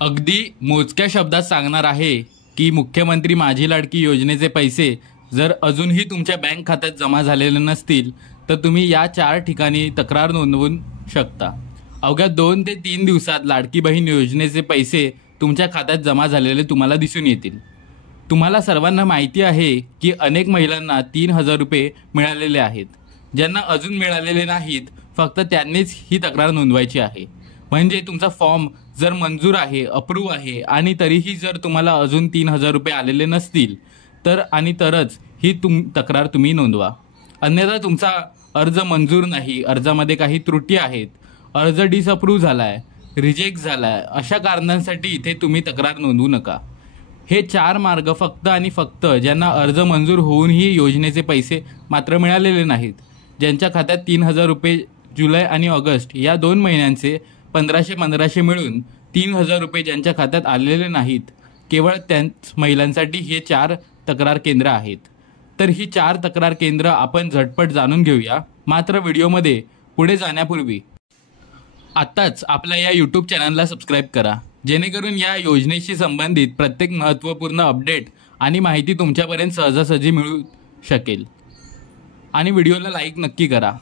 अगदी मोजक्या शब्दात सांगणार आहे की मुख्यमंत्री माझी लाडकी योजनेचे पैसे जर अजूनही तुमच्या बँक खात्यात जमा झालेले नसतील तर तुम्ही या 4 ठिकाणी तक्रार नोंदवू शकता। अवघ्या 2 ते 3 दिवसात लाडकी बहीण योजनेचे पैसे तुमच्या खात्यात जमा झालेले तुम्हाला दिसून येतील। तुम्हाला सर्वांना माहिती आहे की अनेक महिलांना 3,000 रुपये मिळालेले आहेत। ज्यांना अजून मिळालेले नाहीत फक्त त्यांनीच ही तक्रार नोंदवायची आहे। म्हणजे तुमचा फॉर्म जर मंजूर आहे, अप्रूव्ह आहे आणि तरीही जर तुम्हाला अजून 3,000 रुपये आलेले नसतील तरच ही तक्रार तुम्ही नोंदवा। अन्यथा तुमचा अर्ज मंजूर नाही, अर्जामध्ये काही त्रुटी आहेत, अर्ज डिसअप्रूव्ह झाला आहे, रिजेक्ट झाला आहे, अशा कारणांसाठी इथे तुम्ही तक्रार नोंदवू नका। हे 4 मार्ग फक्त आणि फक्त ज्यांना अर्ज मंजूर होऊनही योजनेचे पैसे मात्र मिळालेले नाहीत, ज्यांच्या खात्यात 3,000 रुपये जुलै आणि ऑगस्ट या 2 महिन्यांचे 1,500 मिळून 3,000 रुपये ज्यांच्या खात्यात आलेले नाहीत, केवळ त्याच महिलांसाठी हे 4 तक्रार केंद्र आहेत। तर ही 4 तक्रार केंद्र आपण झटपट जाणून घेऊया। मात्र व्हिडिओमध्ये पुढे जाण्यापूर्वी आत्ताच आपल्या या यूट्यूब चॅनलला सबस्क्राईब करा, जेणेकरून या योजनेशी संबंधित प्रत्येक महत्त्वपूर्ण अपडेट आणि माहिती तुमच्यापर्यंत सहजासहजी मिळू शकेल। आणि व्हिडिओला लाईक नक्की करा।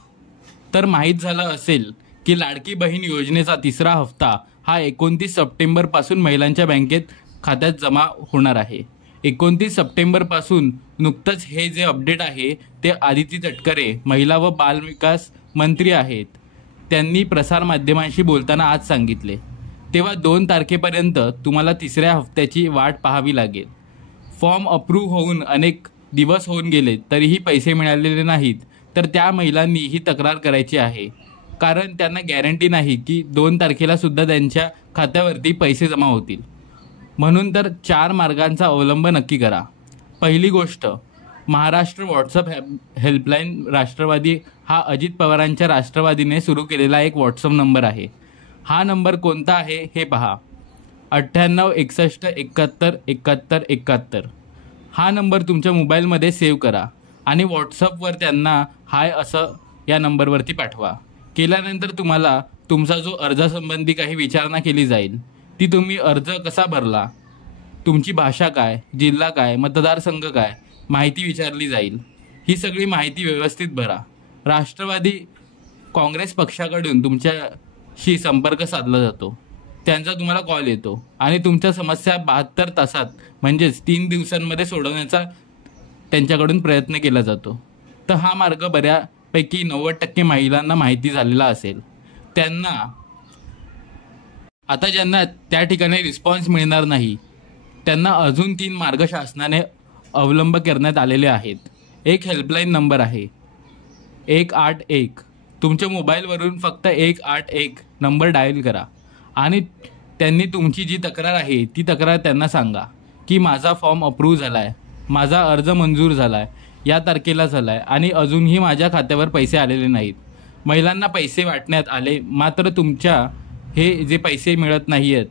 तर माहीत झालं असेल की लाडकी बहीण योजनेचा 3रा हप्ता हा 29 सप्टेंबरपासून महिलांच्या बँकेत खात्यात जमा होणार आहे। 29 सप्टेंबरपासून नुकतंच हे जे अपडेट आहे ते आदिती तटकरे महिला व बालविकास मंत्री आहेत, त्यांनी प्रसारमाध्यमांशी बोलताना आज सांगितले। तेव्हा 2 तारखेपर्यंत तुम्हाला 3ऱ्या हप्त्याची वाट पाहावी लागेल। फॉर्म अप्रूव्ह होऊन अनेक दिवस होऊन गेले तरीही पैसे मिळालेले नाहीत तर त्या महिलांनी ही तक्रार करायची आहे, कारण त्यांना गॅरंटी नाही की 2 तारखेला सुद्धा त्यांच्या खात्यावरती पैसे जमा होतील। म्हणून तर 4 मार्गांचा अवलंब नक्की करा। पहिली गोष्ट, महाराष्ट्र व्हॉट्सअप हेल्पलाईन राष्ट्रवादी हा अजित पवारांच्या राष्ट्रवादीने सुरू केलेला एक व्हॉट्सअप नंबर आहे। हा नंबर कोणता आहे हे पहा, 98 61 71 71 71। हा नंबर तुमच्या मोबाईलमध्ये सेव्ह करा आणि व्हॉट्सअपवर त्यांना हाय असं या नंबरवरती पाठवा। केल्यानंतर तुम्हाला तुमचा जो अर्जासंबंधी काही विचारणा केली जाईल, ती तुम्ही अर्ज कसा भरला, तुमची भाषा काय, जिल्हा काय, मतदारसंघ काय, माहिती विचारली जाईल। ही सगळी माहिती व्यवस्थित भरा। राष्ट्रवादी काँग्रेस पक्षाकडून तुमच्याशी संपर्क साधला जातो, त्यांचा तुम्हाला कॉल येतो आणि तुमच्या समस्या 72 तासात म्हणजेच 3 दिवसांमध्ये सोडवण्याचा त्यांच्याकडून प्रयत्न केला जातो। तर हा मार्ग बऱ्यापैकी 90% महिलांना माहिती झालेला असेल। आता ज्यांना त्या ठिकाणी रिस्पॉन्स मिळणार नाही त्यांना अजून 3 मार्ग शासनाने अवलंब करण्यात आलेले आहेत। एक हेल्पलाईन नंबर आहे 181। तुमच्या मोबाईलवरून फक्त 181 नंबर डायल करा आणि त्यांनी तुमची जी तक्रार आहे ती तक्रार त्यांना सांगा की माझा फॉर्म अप्रूव्ह झाला आहे, माझा अर्ज मंजूर झाला आहे, या तारखेला झाला आहे आणि अजूनही माझ्या खात्यावर पैसे आलेले नाहीत। महिलांना पैसे वाटण्यात आले, मात्र तुमच्या हे जे पैसे मिळत नाही आहेत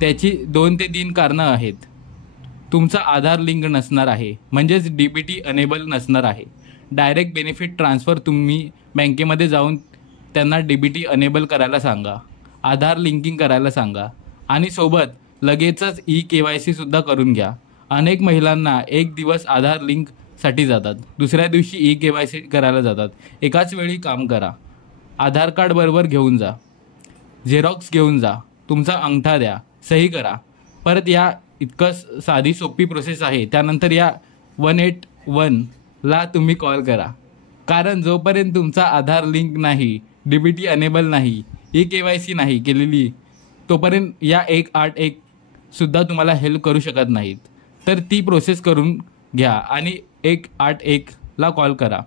त्याची 2 ते 3 कारणं आहेत। तुमचा आधार लिंक नसणार आहे, म्हणजेच DBT अनेबल नसणार आहे। डायरेक्ट बेनिफिट ट्रान्सफर तुम्ही बँकेमध्ये जाऊन त्यांना DBT अनेबल करायला सांगा, आधार लिंकिंग करायला सांगा आणि सोबत लगेचच KYC सुद्धा करून घ्या। अनेक महिलांना एक दिवस आधार लिंकसाठी जातात, दुसऱ्या दिवशी KYC करायला जातात। एकाच वेळी काम करा। आधार कार्ड बरोबर घेऊन जा, झेरॉक्स घेऊन जा, तुमचा अंगठा द्या, सही करा। परत या इतकं साधी सोपी प्रोसेस आहे। त्यानंतर या 181ला तुम्ही कॉल करा, कारण जोपर्यंत तुमचा आधार लिंक नाही, DBT अनेबल नाही, KYC नाही केलेली, तोपर्यंत या 181 सुद्धा तुम्हाला हेल्प करू शकत नाहीत। तर ती प्रोसेस करून घ्या आणि 181ला कॉल करा।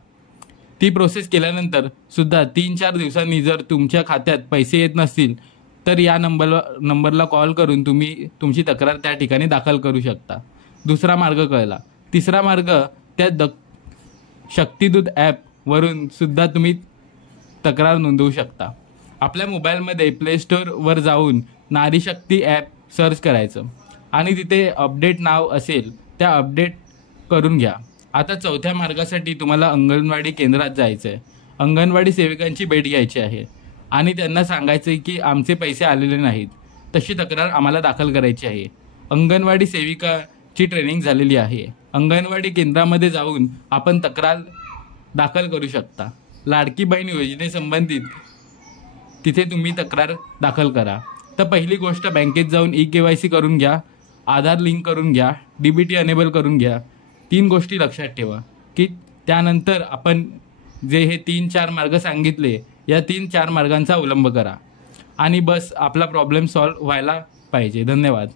ती प्रोसेस केल्यानंतर सुद्धा 3-4 दिवसांनी जर तुमच्या खात्यात पैसे येत नसतील तर या नंबरला कॉल करून तुम्ही तुमची तक्रार त्या ठिकाणी दाखल करू शकता। दुसरा मार्ग कळला। तिसरा मार्ग, त्या शक्तिदूत ॲपवरून सुद्धा तुम्ही तक्रार नोंदवू शकता। आपल्या मोबाईलमध्ये प्ले स्टोअरवर जाऊन नारी शक्ती ॲप सर्च करायचं आणि तिथे अपडेट नाव असेल त्या अपडेट करून घ्या। आता 4थ्या मार्गासाठी तुम्हाला अंगणवाडी केंद्रात जायचं आहे, अंगणवाडी सेविकांची भेट घ्यायची आहे आणि त्यांना सांगायचं आहे की आमचे पैसे आलेले नाहीत। तशी तक्रार आम्हाला दाखल करायची आहे. अंगणवाडी सेविकाची ट्रेनिंग झालेली आहे. अंगणवाडी केंद्रामध्ये जाऊन आपण तक्रार दाखल करू शकता. लाडकी बहीण योजनेसंबंधित तिथे तुम्ही तक्रार दाखल करा. तर पहिली गोष्ट, बँकेत जाऊन KYC करून घ्या, आधार लिंक करून घ्या, DBT अनेबल करून घ्या. 3 गोष्टी लक्षात ठेवा की त्यानंतर आपण जे हे 3-4 मार्ग सांगितले, या 3-4 मार्गांचा अवलंब करा आणि बस आपला प्रॉब्लेम सॉल्व्ह व्हायला पाहिजे. धन्यवाद.